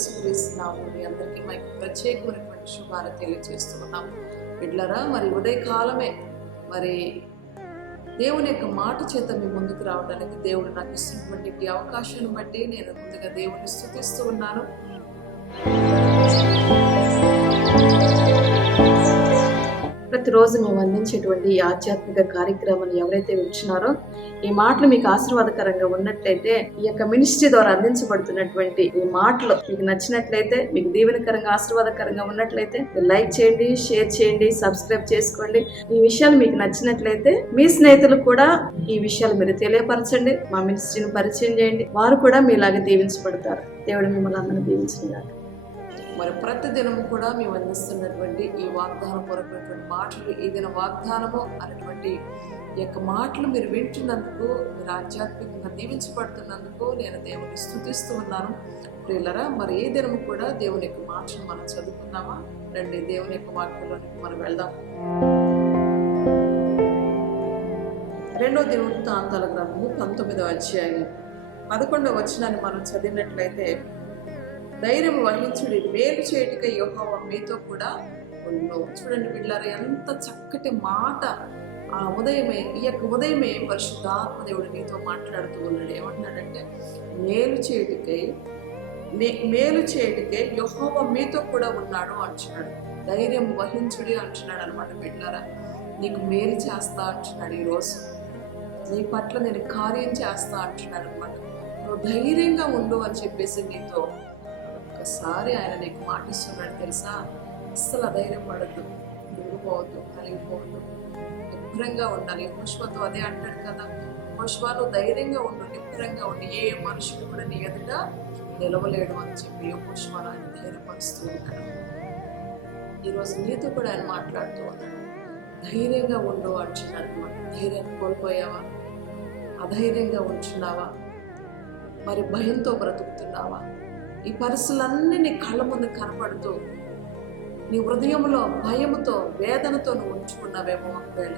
యేసుక్రీస్తు నామములో మీ అందరికీ ప్రత్యేకమైనటువంటి శుభాలు తెలియజేస్తున్నాం. బిడ్డలారా, మరి ఉదయకాలమే మరి దేవుని యొక్క మాట చేత మీ ముందుకు రావడానికి దేవుడు నాకు ఇస్తున్నటువంటి ఈ అవకాశాన్ని బట్టి నేను ముందుగా దేవుని స్తుతిస్తూ ఉన్నాను. ప్రతిరోజు మేము అందించేటువంటి ఈ ఆధ్యాత్మిక కార్యక్రమాన్ని ఎవరైతే వింటున్నారో ఈ మాటలు మీకు ఆశీర్వాదకరంగా ఉన్నట్లయితే, ఈ యొక్క మినిస్ట్రీ ద్వారా అందించబడుతున్నటువంటి ఈ మాటలు మీకు నచ్చినట్లయితే, మీకు దీవెనకరంగా ఆశీర్వాదకరంగా ఉన్నట్లయితే లైక్ చేయండి, షేర్ చేయండి, సబ్స్క్రైబ్ చేసుకోండి. ఈ విషయాలు మీకు నచ్చినట్లయితే మీ స్నేహితులకు కూడా ఈ విషయాలు మీరు తెలియపరచండి. మా మినిస్ట్రీని పరిచయం చేయండి, వారు కూడా మీలాగా దీవించబడతారు. దేవుడు మిమ్మల్ని అందరినీ దీవించినగాక. మరి ప్రతి దినము కూడా మేము అందిస్తున్నటువంటి ఈ వాగ్దానం కొరకున్నటువంటి మాటలు, ఈ దిన వాగ్దానము అనేటువంటి ఈ యొక్క మాటలు మీరు వింటున్నందుకు, మీరు ఆధ్యాత్మికంగా దీవించబడుతున్నందుకు నేను దేవుని స్తుతిస్తూ ఉన్నాను. ప్రియులరా, మరి ఏ దినము కూడా దేవుని యొక్క మాటలు మనం చదువుకుందామా? రండి, దేవుని యొక్క వాక్యంలోనికి మనం వెళ్దాం. 2వ దినవృత్తాంతాల గ్రంథము 19వ అధ్యాయం 11వ వచనాన్ని మనం చదివినట్లయితే, ధైర్యం వహించుడి, మేలు చేయటికై యెహోవా మీతో కూడా ఉండు. చూడండి బిడ్డలారా, ఎంత చక్కటి మాట. ఆ ఉదయమే, ఈ యొక్క ఉదయమే పరిశుద్ధాత్మ దేవుడు నీతో మాట్లాడుతూ ఉన్నాడు. ఏమంటున్నాడంటే, మేలు చేయటికై యెహోవా మీతో కూడా ఉన్నాడు అంటున్నాడు. ధైర్యం వహించుడి అంటున్నాడు అనమాట. బిడ్డలారా, నీకు మేలు చేస్తా అంటున్నాడు. ఈరోజు నీ పట్ల నేను కార్యం చేస్తా అంటున్నాడు అనమాట. నువ్వు ధైర్యంగా ఉండు అని చెప్పేసి నీతో ఒకసారి ఆయన నీకు మాటిస్తున్నాడు. తెలుసా, అస్సలు అధైర్యం పడద్దు, దిగిపోవద్దు, కలిగిపోవద్దు, నిబ్బరంగా ఉండాలి. యెహోషువతో అదే అంటాడు కదా, యెహోషువ నువ్వు ధైర్యంగా ఉండు, నిబ్బరంగా ఉండి, ఏ మనుషుడు కూడా నీ ఎదుట నిలవలేడు అని చెప్పి యెహోషువను ఆయన ధైర్యపరుస్తూ ఉంటాడు. ఈరోజు నీతో కూడా ఆయన మాట్లాడుతూ ఉన్నాడు. ధైర్యంగా ఉండు అంటున్నాడు అనమాట. ధైర్యాన్ని కోల్పోయావా? అధైర్యంగా ఉంటున్నావా? మరి భయంతో బ్రతుకుతున్నావా? ఈ పరిస్థితులన్నీ నీ కళ్ళ ముందు కనపడుతూ నీ హృదయంలో భయముతో, వేదనతో నువ్వు ఉంచుకున్నావేమో. ఒకవేళ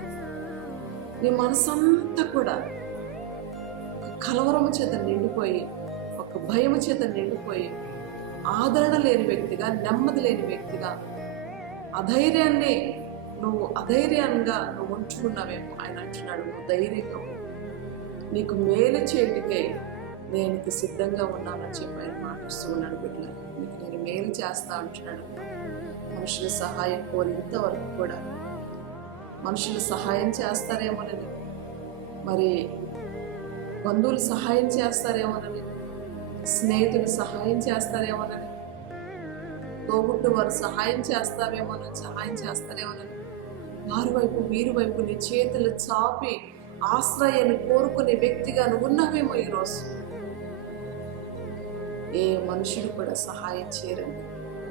నీ మనసంతా కూడా కలవరము చేత నిండిపోయి, ఒక భయము చేత నిండిపోయి, ఆదరణ లేని వ్యక్తిగా, నెమ్మది లేని వ్యక్తిగా, అధైర్యంగా నువ్వు ఉంచుకున్నావేమో. ఆయన అంటున్నాడు, నువ్వు ధైర్యంగా ఉండు, నీకు మేలు చేయటికై నేను సిద్ధంగా ఉన్నానని చెప్పి ఆయన మాటిస్తూ ఉన్నాడు. బిడ్డ, నీకు నేను మేలు చేస్తా అంటున్నాడు. మనుషుల సహాయం కోరేంతవరకు కూడా మనుషులు సహాయం చేస్తారేమోనని, మరి బంధువులు సహాయం చేస్తారేమోనని, స్నేహితులు సహాయం చేస్తారేమోనని, తోబుట్టు వారు సహాయం చేస్తారేమోనని, వారి వైపు వీరి వైపు నీ చేతులు చాపి ఆశ్రయాన్ని కోరుకునే వ్యక్తిగా నువ్వు ఉన్నావేమో. ఈరోజు ఏ మనుషుడు కూడా సహాయం చేయరండి,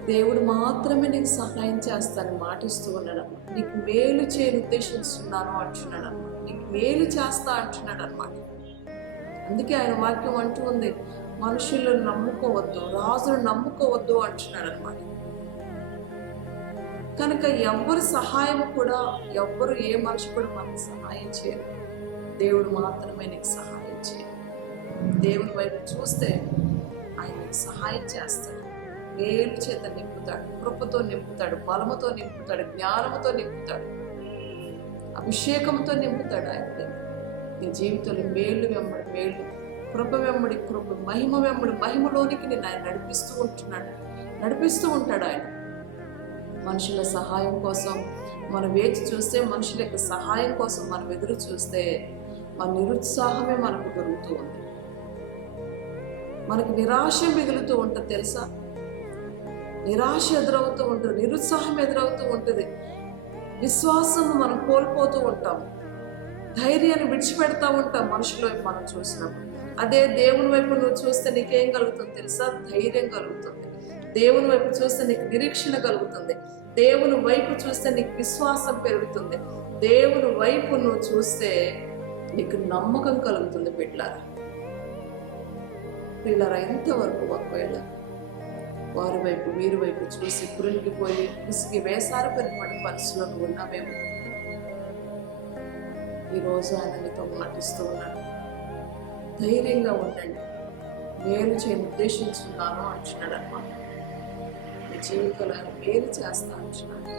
దేవుడు మాత్రమే నీకు సహాయం చేస్తానని మాటిస్తూ ఉన్నాడమ్మా. నీకు మేలు చేయని ఉద్దేశిస్తున్నాను అంటున్నాడమ్మా. నీకు మేలు చేస్తా అంటున్నాడు అనమాట. అందుకే ఆయన వాక్యం అంటూ ఉంది, మనుషులను నమ్ముకోవద్దు, రాజును నమ్ముకోవద్దు అంటున్నాడు అనమాట. కనుక ఎవ్వరు సహాయం కూడా, ఎవ్వరు ఏ మనిషి కూడా మనకు సహాయం చేయరు. దేవుడు మాత్రమే నీకు సహాయం చేయరు. దేవుని వైపు చూస్తే ఆయన నీకు సహాయం చేస్తాడు. మేలు చేత నింపుతాడు, కృపతో నింపుతాడు, బలముతో నింపుతాడు, జ్ఞానముతో నింపుతాడు, అభిషేకంతో నింపుతాడు. ఆయన నీ జీవితంలో మేలు వెంబడి మేలు, కృప వెంబడి కృప, మహిమ వెంబడి మహిమలోనికి నేను ఆయన నడిపిస్తూ ఉంటాడు. ఆయన మనుషుల సహాయం కోసం మనం వేచి చూస్తే, మనుషుల యొక్క సహాయం కోసం మనం ఎదురు చూస్తే మన నిరుత్సాహమే మనకు దొరుకుతూ ఉంది. మనకు నిరాశ మిగులుతూ ఉంటుంది. తెలుసా, నిరాశ ఎదురవుతూ ఉంటుంది, నిరుత్సాహం ఎదురవుతూ ఉంటుంది, విశ్వాసం మనం కోల్పోతూ ఉంటాం, ధైర్యాన్ని విడిచిపెడతా ఉంటాం మనుషుల వైపు మనం చూసినప్పుడు. అదే దేవుని వైపు నువ్వు చూస్తే నీకేం కలుగుతుంది తెలుసా? ధైర్యం కలుగుతుంది. దేవుని వైపు చూస్తే నీకు నిరీక్షణ కలుగుతుంది. దేవుని వైపు చూస్తే నీకు విశ్వాసం పెరుగుతుంది. దేవుని వైపు నువ్వు చూస్తే నీకు నమ్మకం కలుగుతుంది. పిల్లరా, ఎంతవరకు ఒకవేళ వారి వైపు వీరి వైపు చూసి కురిగిపోయి విసిగి వేసారిపోయినటువంటి పరిస్థితుల్లో ఉన్నామేమో. ఈరోజు ఆయన నీతో మాటిస్తూ ఉన్నాడు, ధైర్యంగా ఉండండి, మేలు చేయని ఉద్దేశించున్నాను అంటున్నాడు అన్నమాట. జీవితంలో ఆయన మేలు చేస్తా అంటున్నాడు.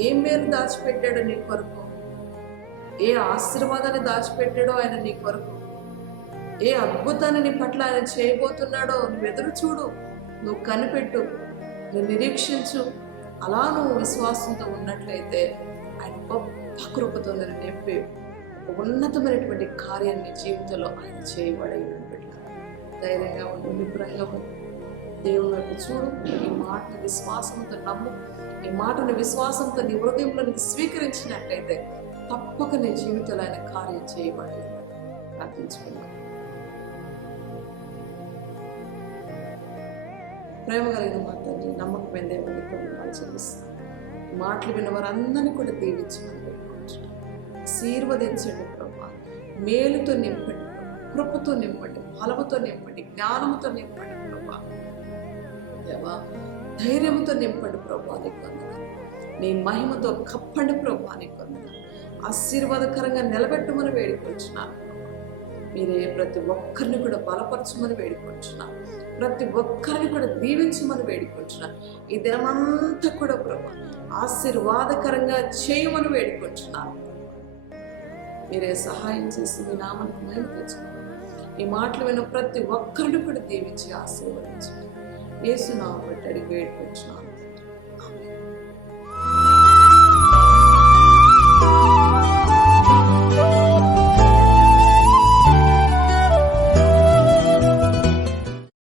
ఏం మేలు దాచిపెట్టాడో నీ కొరకు, ఏ ఆశీర్వాదాన్ని దాచిపెట్టాడో ఆయన నీ కొరకు, ఏ అద్భుతాన్ని నీ పట్ల ఆయన చేయబోతున్నాడో నువ్వు ఎదురు చూడు, నువ్వు కనిపెట్టు, నువ్వు నిరీక్షించు. అలా నువ్వు విశ్వాసంతో ఉన్నట్లయితే ఆయన గొప్ప కృపతో నేను నింపి ఉన్నతమైనటువంటి కార్యాన్ని జీవితంలో ఆయన చేయబడి ధైర్యంగా ఉండు, నిపుణంగా ఉండు. దేవుని వైపు చూడు. ఈ మాటను విశ్వాసంతో నమ్ము. ఈ మాటను విశ్వాసంతో నీ హృదయంలో నీకు స్వీకరించినట్లయితే తప్పక నీ జీవితంలో ఆయన కార్యం చేయబడి ప్రార్థించుకున్నాను. ప్రేమ కలిగిన మా తండ్రి, నమ్మకమైన దేవుని కొన్ని చెల్లిస్తాను. మాటలు విన్న వారందరినీ కూడా దీవించమని పెట్టుకుంటున్నాను. ఆశీర్వదించండి ప్రభా, మేలుతో నింపండి, కృపతో నింపండి, బలముతో నింపండి, జ్ఞానముతో నింపండి ప్రభా. దేవా, ధైర్యంతో నింపండి ప్రభా. నీకు వందనాలు. నీ మహిమతో కప్పండి ప్రభా. నీకు వందనాలు. ఆశీర్వాదకరంగా నిలబెట్టమని వేడుకొచ్చున్నాను. మీరే ప్రతి ఒక్కరిని కూడా బలపరచమని వేడుకొచ్చున్నాను. ప్రతి ఒక్కరిని కూడా దీవించమని వేడుకొచ్చున్నాను. ఈ దినమంతా కూడా ప్రభా ఆశీర్వాదకరంగా చేయమని వేడుకొచ్చున్నాను. మీరే సహాయం చేసి మీ నామానికి మహిమ తెచ్చుకోండి. ఈ మాటలు విన్న ప్రతి ఒక్కరిని కూడా దీవించి ఆశీర్వదించండి. యేసు నామములో అడిగి వేడుకొచ్చున్నాను. ఆమేన్.